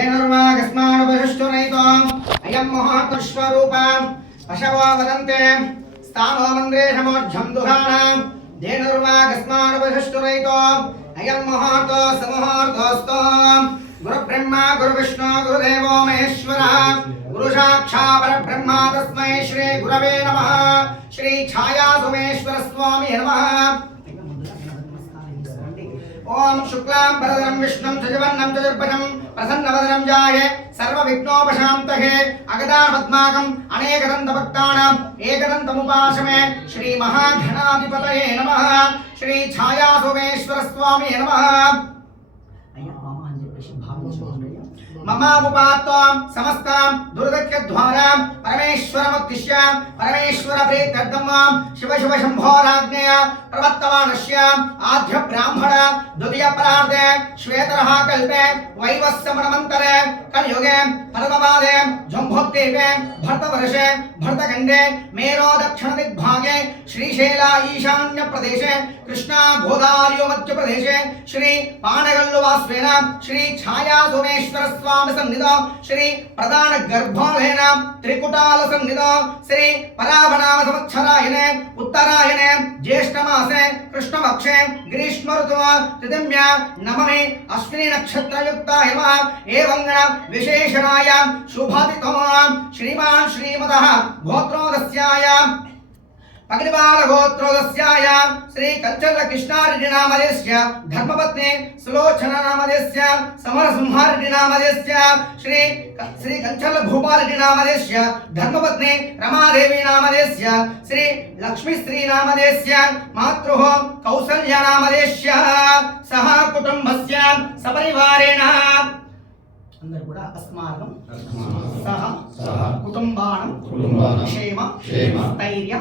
धेनुर्वागस्मानुपशुष्टुरयितो अयं महातुष्वरूपं पशवो वदन्ते स्थानो मन्द्रेशमोज्झं दुहानां धेनुर्वागस्मानुपशुष्टुरयितो अयं महातो समहार्तोस्तो गुरुब्रह्मा गुरुविष्णु गुरुदेवो महेश्वरः गुरुसाक्षात् परब्रह्म तस्मै श्री गुरवे नमः श्री छाया सोमेश्वर स्वामी नमः। ओम शुक्लां वरदं विष्णुं शशिवर्णं चतुर्भुजं प्रसन्नवदनं ध्याये सर्वविघ्नोपशान्तये अगदापद्माकम् अनेकदन्तभक्तानाम् एकदन्तमुपासमे श्री महागणाधिपतये नमः श्री छाया सोमेश्वर स्वामी नमः। ममामुपात्वां समस्तां दुर्गत्यद्वारां परमेश्वरमुद्दिश्य परमेश्वर प्रीत्यर्थमां शिव शिव शम्भोराज्ञया प्रवर्तमानस्य आद्य ब्राह्मण द्वितीय परार्धे श्वेतरः कल्पे वैवस्वमनमन्तरे कलियुगे प्रथमपादे जम्बोद्वीपे भरतवर्षे भरतखण्डे मेरो दक्षिण दिग्भागे श्रीशैल ईशान्य प्रदेशे कृष्णा गोदावरी मध्य प्रदेशे श्री पाणगल्लुवास्वेन श्री छाया सोमेश्वर स्वामी सन्निधौ श्री प्रधान गर्भालयेन त्रिकुटाल सन्निधौ श्री परावणाम संवत्सरायणे उत्तरायणे ज्येष्ठमासे कृष्णपक्षे ग्रीष्म ऋतुः तृतीया नवमी अश्विनी नक्षत्रयुक्ताय एवं विशेषणाय शुभातिथो श्रीमान् श्रीमतः गोत्रोदस्याय पगडिवाल गोत्रोदस्याय श्री कंचल कृष्णारेड्डी नामधेयस्य धर्मपत्नी सुलोचना नामधेयस्य समरसिंहारेड्डी नामधेयस्य श्री कंचल भूपालरेड्डी नामधेयस्य धर्मपत्नी रमादेवी नामधेयस्य श्री लक्ष्मीश्री नामधेयस्य मातृः कौसल्या नामधेयस्य सह कुटुंबस्य सपरिवारेण अंदर కూడా अस्माकं सह कुटुंबानं क्षेम स्थैर्य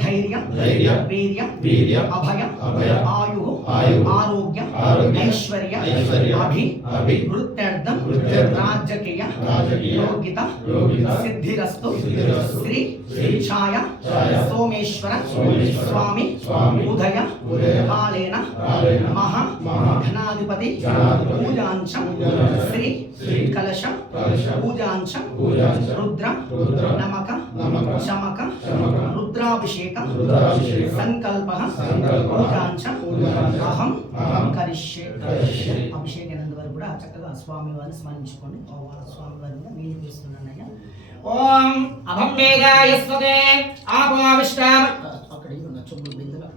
धैर्य वीर्य अभय आयु आरोग्य ऐश्वर्य अभिवृद्ध्यर्थं राजकीय योग्यता सिद्धिरस्तु श्री छाया सोमेश्वर स्वामी उदय कालेन महागणाधिपति पूजांच श्री कलश पूजांच रुद्र नमक शमक रुद्राभिषेक संकल्प पूजांच अहम करिष्ये अभिषेक वరకు కూడా చక్కగా స్వామి వారిని స్మరించుకోండి. స్వామి వారిని నీళ్ళు తీస్తున్నానయ్యా. ఓం అభం వేగాయస్వదే ఆపోవిష్టామ అక్కడ ఉన్న చెంబు బిందెలు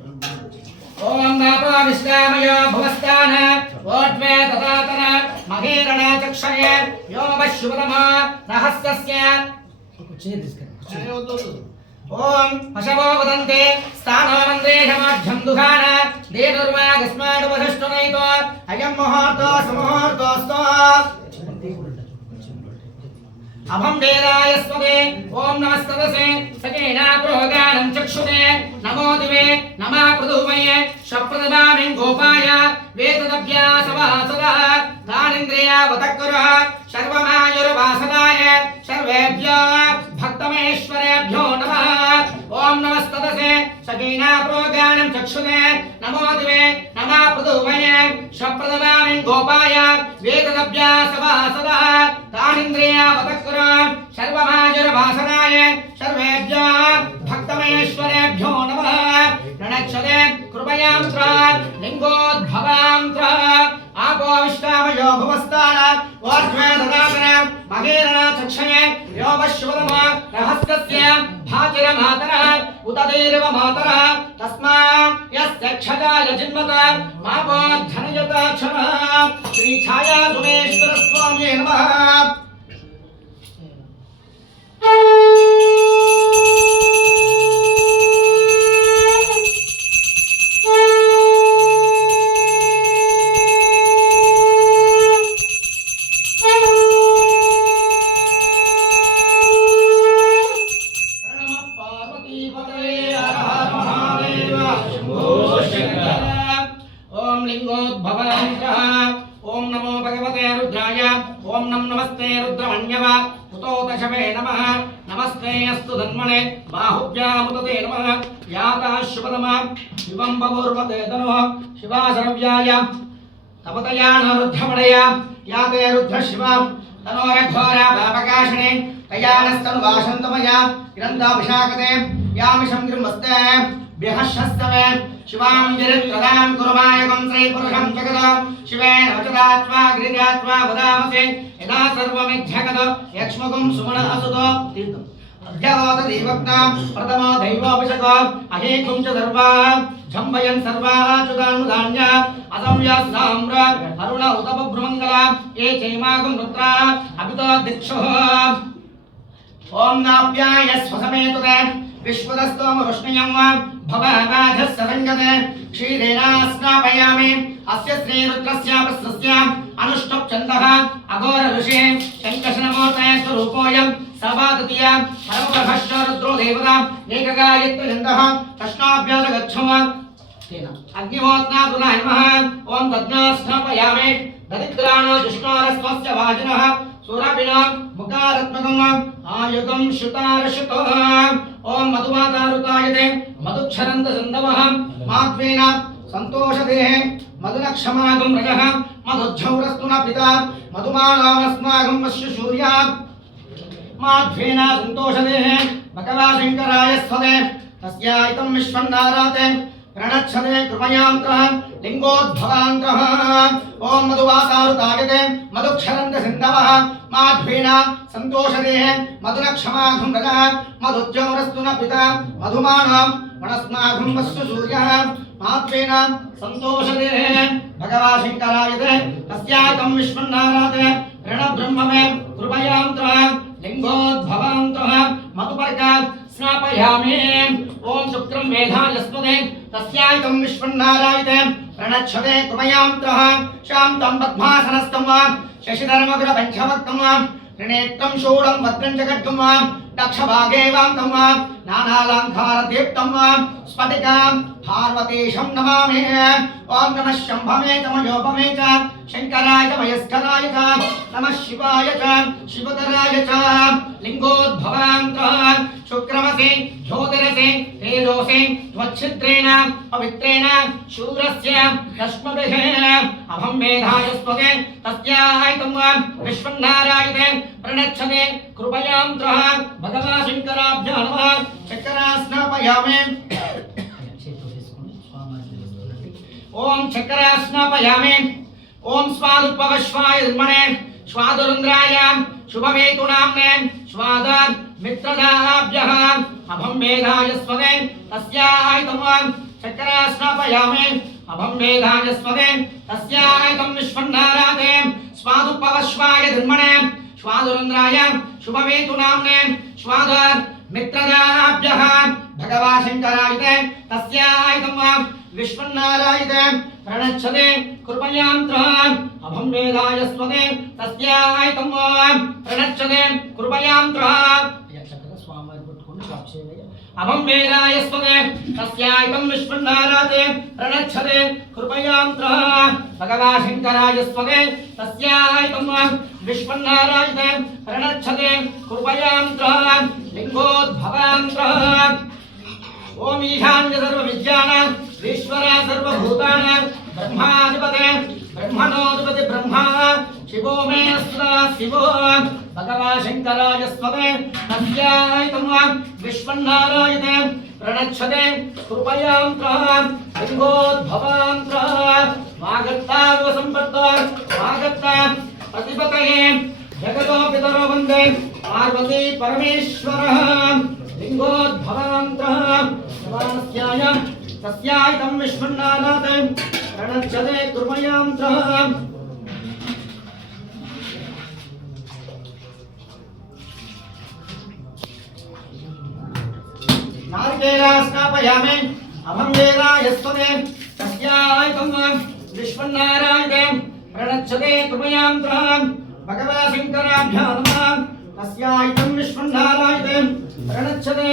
ओम नापो विश्रामय भवस्तान ओट्वे तदातन महेरण चक्षणे योमवशुभतमा रहस्यस्य ओम पशवो वदन्ते स्थानो मन्द्रेशमध्यं दुहान धेनुर्वागस्मानुपशुष्टुरयितो अयं मुहूर्तो सुमुहूर्तोऽस्तु अभं वेदायस्वदे ओम नमस्तदसे सकेना प्रोगानं चक्षुते नमो दिवे नमः पृथुवये शप्रदभामिं गोपाय वेददभ्यासवासदा दानिन्द्रियावतक्कुरः सर्वमायुर्वासदाय सर्वेभ्यो भक्तमेश्वरेभ्यो नमः ओम नमस्तदसे सकेना प्रोगानं चक्षुते नमो दिवे नमः पृथुवये शप्रदभामिं गोपाय वेददभ्यासवासदा दानिन्द्रियावतक्कुरः सर्वमायुर्वासदाय सर्वेभ्यो भक्तमेश्वरेभ्यो नमः प्रणक्षते कृपयां लिंगोद्भवां आपोविष्टामयो भुवस्तान ओर्ध्वे ददातन महेरण चक्षणे योमशुभतमा रहस्यस्य भातिरमातरः उतदेव मातरः तस्मा यस्य क्षगाय जिन्मत मापो धनयत क्षणः श्री छाया सोमेश्वर स्वामी नमः। ओम नमो भगवते रुद्राय ओम नमस्ते रुद्रमण्यव पुतोदशवे नमः नमस्ते अस्तु धन्मने बाहुभ्यामुदते नमः याता शुभतमा शिवं बभूर्वते तनुः शिवासरव्याय तपतया रुद्रमणया याते रुद्रशिवं तनोरघोरा पापकाशिने तयानस्तनु वासन्तमया ग्रन्थाभिषाकते यामिषं गृह्मस्ते बिहश्यस्तवे शिवां गिरित्रदां कुर्मायकं श्रीपुरुषं जगद शिवेन वचदात्वा गिरिजात्वा वदामसे यदा सर्वमिध्यगद यक्ष्मकं सुमन असुतो तीर्थम् अध्यावत देवक्तां प्रथमो दैवाभिषेको अहेकुं च सर्वा झम्बयन् सर्वाच्युतानुधान्या असंव्या साम्र अरुण उतपभ्रमङ्गला ये चैमागं रुद्रा अभितो दिक्षुः ॐ नाप्याय स्वसमेतुते विश्वदस्तोम वृष्णयं भववाधः सदङ्गते क्षीरेण स्नापयामि अस्य श्रीरुद्रस्य प्रश्नस्य अनुष्टुप् छन्दः अघोर ऋषि शङ्कशनमूर्ते स्वरूपोऽयं सभाततीय परमप्रभश्च रुद्रो देवता एकगायत्रिछन्दः तस्माभ्यास गच्छम तेन अग्निहोत्रादुनाय नमः ॐ तज्ञा स्नापयामि दरिद्राणो दुष्टारस्वस्य वाजिनः सुरभिना मुखारत्मकं आयुगं शुतारशुतो ॐ मधुमातारुतायते मधुक्षरन्त सन्दवः मात्वेन सन्तोषदेः मधुनक्षमागं रजः मधुज्झौरस्तु न पिता मधुमानामस्माकं वश्य सूर्या माध्वेन सन्तोषदेः भगवा शङ्कराय स्वदे तस्यायतं विश्वं नाराते प्रणच्छते कृपयान्त्रः लिङ्गोद्भवान्त्रः ॐ मधुवासारुतायते मधुक्षरन्त सिन्धवः माध्वेन सन्तोषदेः मधुनक्षमाघं रजः मधुज्जौरस्तु न पिता मधुमानां वनस्माघं वस्तु सूर्यः मात्वेन सन्तोषदेः भगवा शङ्करायते तस्यायतं विश्वं नाराते प्रणब्रह्ममे कृपयान्त्रः लिङ्गोद्भवान्त्रः मधुपर्गा स्नापयामि ॐ शुक्रं मेधायस्पदे तस्यायतं विश्वन्नारायते प्रणच्छते कृपयान्त्रः शान्तं पद्मासनस्थं वा शशिधर्मगुणपञ्चभक्तं वा त्रिनेत्रं शूलं भद्रं च खड्गं वा दक्षभागे वान्तं वा नानालङ्कारदीप्तं वा स्फटिकां पार्वतीशं नमामि ॐ नमः शम्भवे च मयोपमे च शङ्कराय च मयस्कराय च नमः शिवाय च शिवतराय च लिङ्गोद्भवान्त्रः शुक्रमसि ज्योतिरसि तेजोसि त्वच्छिद्रेण पवित्रेण शूरस्य रश्मभिः अभं मेधायस्त्वते तस्यायतं विश्वन्नारायते प्रणच्छते कृपयान्त्रः भगवा शङ्कराभ्यो नमः चक्रा स्नापयामि ॐ चक्रा स्नापयामि ॐ स्वादुपवश्वाय धर्मणे स्वादुरुन्द्राय शुभमेतुनाम्ने स्वाद मित्रदाभ्यः अभं मेधायस्वदे तस्यायतं चक्रा स्नापयामि अभं मेधायस्वदे तस्यायतं विश्वन्नाराते स्वादुपवश्वाय धर्मणे स्वादुरुन्द्राय शुभमेतुनाम्ने स्वाद मित्रदाभ्यः भगवा शङ्करायते तस्यायतं विश्वन्नारायते प्रणच्छते कृपयान्त्रः अभं वेदायस्वते तस्यायतं प्रणच्छते कृपयान्त्रः अभं वेदायस्वते तस्यायतं विश्वन्नारायते प्रणच्छते कृपयान्त्रः भगवा शङ्करायस्वते तस्यायतं विश्वन्नारायते प्रणच्छते कृपयान्त्रः लिङ्गोद्भवान्त्रः ॐ ईशान्य सर्वविद्यानां ईश्वर सर्वभूतानां ब्रह्माधिपते ब्रह्मणोऽधिपति ब्रह्मा शिवो मे अस्ता शिवो भगवा शङ्कराय स्वते तस्यायतं विश्वन्नारायते प्रणच्छते कृपयान्त्रः लिङ्गोद्भवान्त्रः वागत्तावसम्पत्तः वागत्ता प्रतिपतये जगतो पितरो वन्दे पार्वती परमेश्वरः लिङ्गोद्भवान्त्रः नमस्याय तस्यायतं विश्वन्नारायते प्रणच्छते कृपयान्त्रः नारिकेला स्नापयामि अभं वेदायस्वते तस्यायतं विश्वन्नारायते प्रणच्छते कृपयान्त्रः भगवा शङ्कराभ्यो नमः तस्यायतं विश्वन्नारायते प्रणच्छते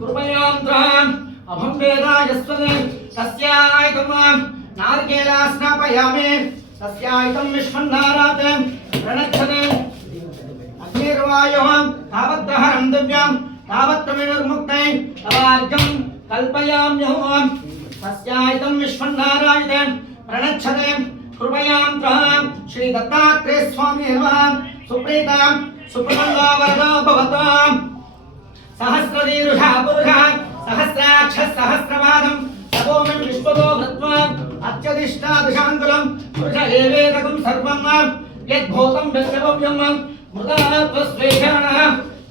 कृपयान्त्रः अभं वेदायस्वते तस्यायतं नारिकेला स्नापयामि तस्यायतं विश्वन्नारायते प्रणच्छते अग्निर्वायुः तावद्दहनं दिव्यं तावत्त्वविनिर्मुक्तै तवार्घ्यं कल्पयाम्यहं तस्यायतं विश्वन्नारायते प्रणच्छते कृपयां श्री दत्तात्रेय स्वामी नमः सुप्रीतां सुप्रमंगो वरदो भवतां सहस्रदीर्घा पुरुषः सहस्राक्ष सहस्रपादं तपोमं विश्वतो भृत्वा अत्यधिष्ठादिशाङ्कुलं पुरुष एवेदकं सर्वं यद्भूतं व्यक्तव्यं मृदात्वस्वेषाणः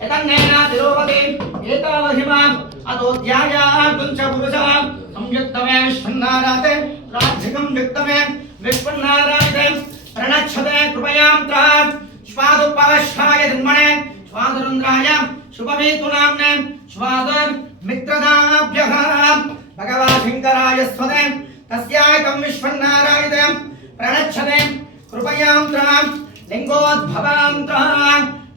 यतन्नेनातिरोपते एतावहिमा अतोऽध्यायाकुञ्च पुरुषः संयुक्तमे विश्वन्नाराते राज्यकं युक्तमे विश्वन्नारायते प्रणच्छते कृपयां त्रः श्वादुपवश्वाय धन्मणे श्वादरुन्द्राय शुभमेतु नाम्ने श्वादर्मित्रदाभ्यः भगवाशङ्कराय स्वदे तस्यायकं विश्वन्नारायते प्रणच्छते कृपयां त्रः लिङ्गोद्भवां त्रः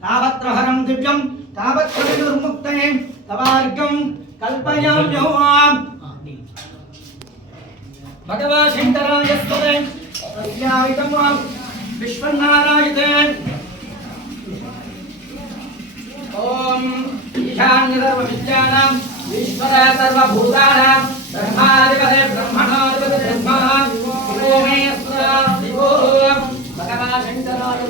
तावत्रहरं दिव्यं तावत्त्वविदुर्मुक्तये तवार्घ्यं कल्पयाम्यहम् भगवाशङ्कराय स्वदे तस्यायकं विश्वन्नारायते ओम ईशान्यधर्मविद्यानां ईश्वर सर्वभूतानां ब्रह्माधिपते ब्रह्मणाधिपते ब्रह्मा ओमेश्वर शिवो भगवाशङ्कराय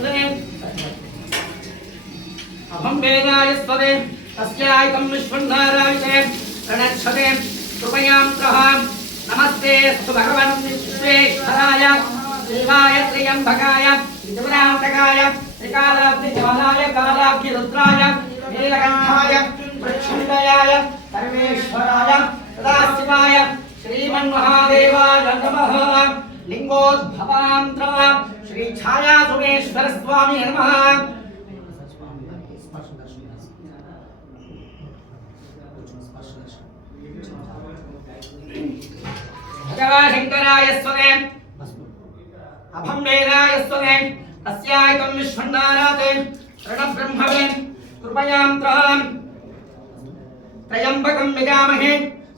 अहं वेदाय स्वदे तस्यायकं विश्वन्नारायते प्रणच्छते कृपयां त्रः नमस्ते स्तु भगवन् विश्वेश्वराय देवाय त्र्यम्बकाय त्रिपुरान्तकाय त्रिकालाब्धिज्वालाय कालाब्धिरुद्राय नीलकण्ठाय प्रच्छिण्डयाय सर्वेश्वराय सदाशिवाय श्रीमन्महादेवाय नमः लिङ्गोद्भवां त्रः श्री छायासुरेश्वर स्वामी नमः भगवाशङ्कराय स्वदे अभं वेदाय स्वदे तस्यायकं विश्वन्नारायते प्रणब्रह्मवे कृपयां त्रः त्र्यम्बकं यजामहे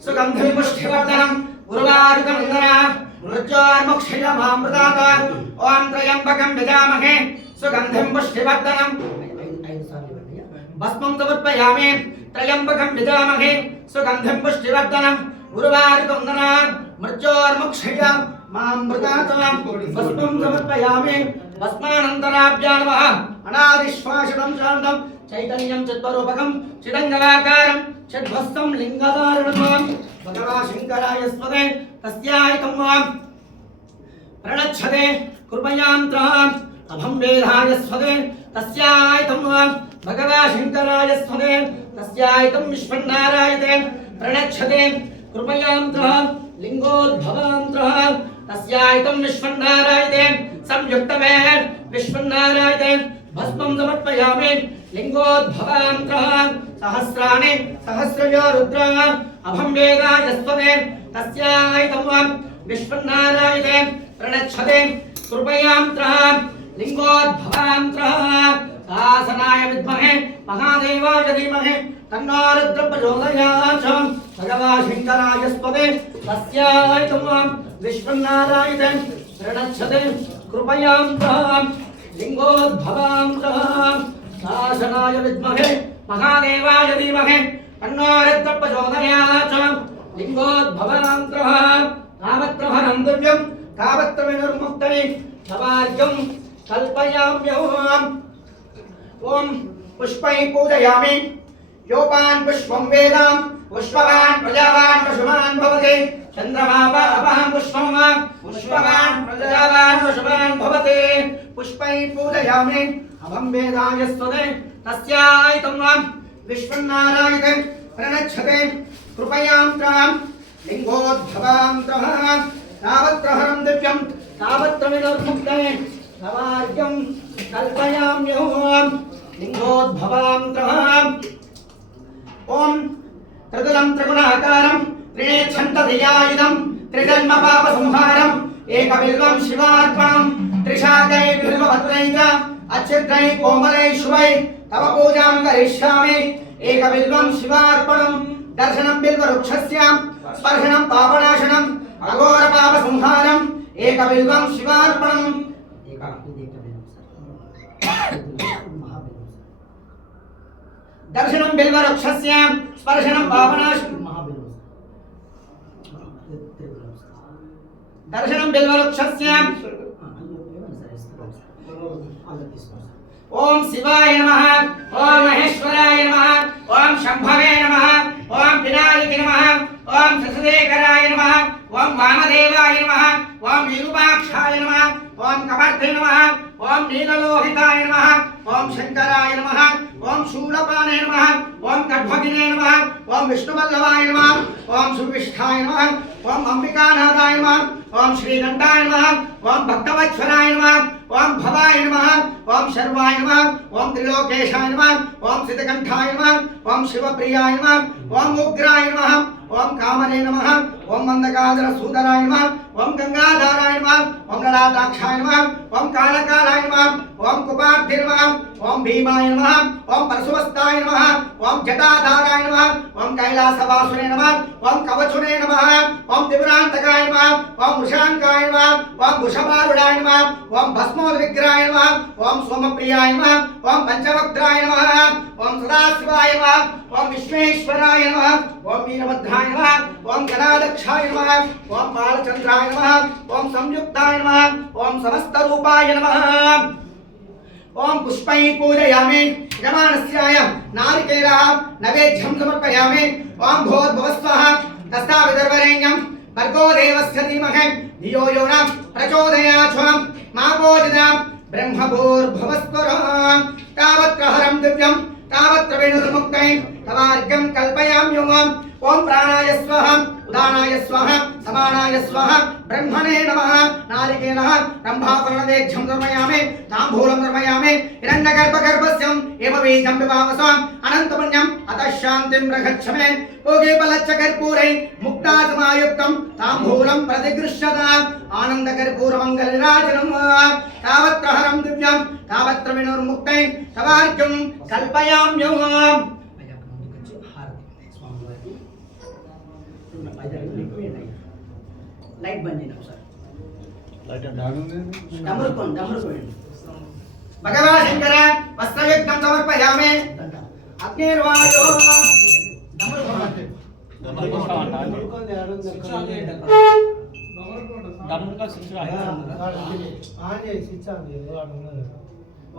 सुगन्धिपुष्टिवर्धनम् उर्वारुकमन्दना मृत्योर्मुक्षयमामृतात् ॐ त्र्यम्बकं यजामहे सुगन्धिं पुष्टिवर्धनम् भस्मं समर्पयामि त्र्यम्बकं यजामहे सुगन्धिं पुष्टिवर्धनम् उर्वारुकमन्दना मृत्योर्मुक्षयमामृतात् भस्मं समर्पयामि भस्मानन्तराभ्यां नमः अनादिश्वासनं शान्तं चैतन्यं चित्तरूपकं चिदङ्गलाकारं चिद्भस्तं लिङ्गधारणं भगवाशङ्कराय स्वदे तस्यायकं प्रणच्छते कृपयां त्रः अभं वेदाय स्वदे तस्यायकं भगवाशङ्कराय स्वदे तस्यायकं विश्वन्नारायते प्रणच्छते कृपयां त्रः लिङ्गोद्भवां त्रः तस्यायकं विश्वन्नारायते संयुक्तमे विश्वन्नारायते भस्मं समर्पयामि लिङ्गोद्भवां त्रः सहस्राणि सहस्रयो रुद्रः अभं वेदाय स्वदे तस्यायकं विश्वन्नारायते प्रणच्छते कृपयां त्रः लिङ्गोद्भवां त्रः आसनाय विद्महे महादेवाय धीमहि तन्नो रुद्रः प्रचोदयात् भगवाशङ्कराय स्वदे तस्यायकं विश्वन्नारायते प्रणच्छते कृपयां त्रः लिङ्गोद्भवां त्रः आसनाय विद्महे महादेवाय धीमहि तन्नो रुद्रः प्रचोदयात् लिङ्गोद्भवां त्रः तावत्रहरं दिव्यं तावत्त्वविनिर्मुक्तये तवार्घ्यं कल्पयाम्यहम् ओम पुष्पै पूजयामि योपान् पुष्पं वेदां पुष्पवान् प्रजावान् पशुमान् भवते चन्द्रमा अपां पुष्पं पुष्पवान् प्रजावान् पशुमान् भवते पुष्पै पूजयामि अभं वेदाय स्वदे तस्यायकं विश्वन्नारायते प्रणच्छते कृपयां त्रः लिङ्गोद्भवां त्रः तावत्रहरं दिव्यं तावत्रविनिर्मुक्तये तवार्घ्यं कल्पयाम्यहम् लिङ्गोद्भवां त्रः ॐ त्रिदलं त्रिगुणाकारं त्रिनेच्छन्तधियायुधं त्रिजन्मपापसंहारम् एकबिल्वं शिवार्पणं त्रिशाकैर्बिल्वपत्रैः अच्छिद्रैः कोमलैः शुभैः तव पूजां करिष्यामि एकबिल्वं शिवार्पणं दर्शनं बिल्ववृक्षस्य स्पर्शनं पापनाशनम् अघोरपापसंहारम् एकबिल्वं शिवार्पणम् दर्शनं बिल्ववृक्षस्य स्पर्शनं पापनाशनम् दर्शनं बिल्ववृक्षस्य ఓం శివాయ నమః ఓం మహేశ్వరాయ నమః ఓం శంభవే నమః ఓం వినాయక నమః ఓం శశిధేకరాయ నమః ఓం వామదేవాయ నమః ఓం విరూపాక్షాయ నమః ఓం కపర్ధే నమః ఓం నీలలోహితాయ నమః ఓం శంకరాయ నమః ఓం శూలపానే నమః ఓం ఖడ్గగినే నమః ఓం విష్ణువల్లభాయ నమః ఓం సువిష్ఠాయ నమః ఓం అంబికానాథాయ నమః ఓం శ్రీకంఠాయ నమః ఓం భక్తవత్సలాయ నమః ఓం భవాయ నమః ఓం శర్వాయ నమః ఓం త్రిలోకేశాయ నమః ఓం సిద్ధకంఠాయ నమః ఓం శివప్రియాయ నమః ఓం ఉగ్రాయ నమః ఓం కామనే నమః ఓం మందగాధర సూదరాయ నమః ఓం గంగాధారాయ నమః ఓం లలాటాక్షాయ నమః ఓం కాళకాలాయ నమః ఓం కుపార్థి నమః ఓం భీమాయ నమః ఓం పరశువస్తాయ నమః ఓం జటాధారాయ నమః ఓం కైలాసవాసునే నమః ఓం కవచునే నమః ఓం దివ్రాంతకాయ నమః ఓం వృషాంకాయ నమః ఓం వృషభారుడాయ నమః ఓం భస్మోద్విగ్రాయ నమః ఓం సోమప్రియాయ నమః ఓం పంచవక్త్రాయ నమః ఓం సదాశివాయ నమః ఓం విశ్వేశ్వరాయ నమః ఓం వీరభద్రాయ నమః ఓం గణాధ్యక్షాయ నమః ఓం బాలచంద్రాయ నమః ఓం సంయుక్తాయ నమః ఓం సమస్తరూపాయ నమః ఓం పుష్పై పూజయామి యజమానస్యాయ నారికేళ నైవేద్యం సమర్పయామి ఓం భూర్భువస్వః తస్తావిదర్వరేణ్యం భర్గో దేవస్య ధీమహి ధియో యో న ప్రచోదయాత్ మా పూజితం బ్రహ్మభూర్భువస్వరం తావత్రహరం దివ్యం తావత్ర వినుర్ముక్తై తవార్ఘ్యం కల్పయామ్యుం ఓం ప్రాణాయ స్వః ఉదానాయ స్వః సమానాయ స్వః బ్రహ్మణే నమః నారికేళః రంభాపర్ణవేద్యం నిర్మయామి తాంబూలం నిర్మయామి హిరణ్యగర్భగర్భస్యం ఏవ బీజం వివావసాం అనంతపుణ్యం అతః శాంతిం ప్రగచ్చమే ఓగే బలచ్చ కర్పూరై ముక్తాసమాయుక్తం తాంబూలం ప్రతిగృహ్యతాం ఆనందకర్పూరమంగళ విరాజనం తావత్రహరం దివ్యం తావత్ర వినుర్ముక్తై తవార్ఘ్యం కల్పయామ్యుం లైట్ బంద్ చేయండి ఒకసారి భగవాన్ శంకర వస్త్రయుక్తం సమర్పయామి అగ్నిర్వాయో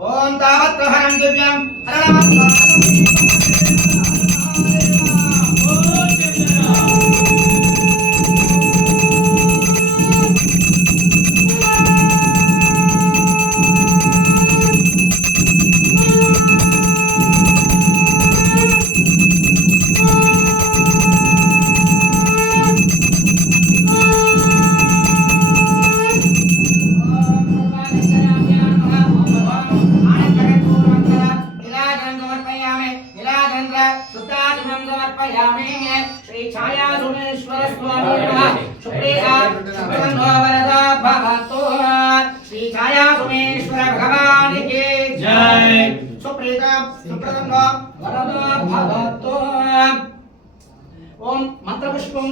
ఓం తావత్రహరం దివ్యం श्री छाया सुमेश्वर स्वामी नमः सुप्रिया सुप्रसन्नो वरदा भवतु श्री छाया सुमेश्वर भगवान की जय सुप्रिया सुप्रसन्नो वरदा भवतु ओम मंत्रपुष्पम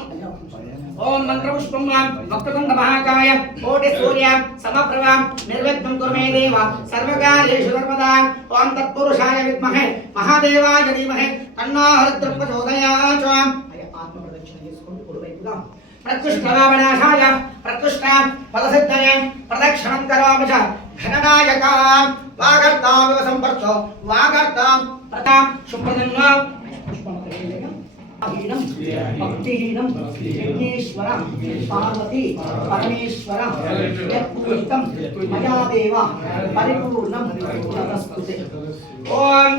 भक्तकुंड महाकाय कोटि सूर्य समप्रभा निर्विघ्नं कुरु मे देव सर्वकार्येषु सर्वदा ओम तत्पुरुषाय विद्महे महादेवाय धीमहि तन्नो रुद्रः प्रचोदयात् आत्मप्रदक्षिण చేసుకుంటూ కుడివైపుగా ప్రకృష్టవామనాశాయ ప్రకృష్ట ఫలసిద్ధయే ప్రదక్షిణం కరోమి చ ఘననాయక వాగర్తావివ సంపర్తో వాగర్తాం ప్రతాం సుప్రదన్నో భక్తిహీనం విఘ్నేశ్వర పార్వతి పరమేశ్వర యత్పూజితం మయా దేవ పరిపూర్ణం తతస్తుతే ఓం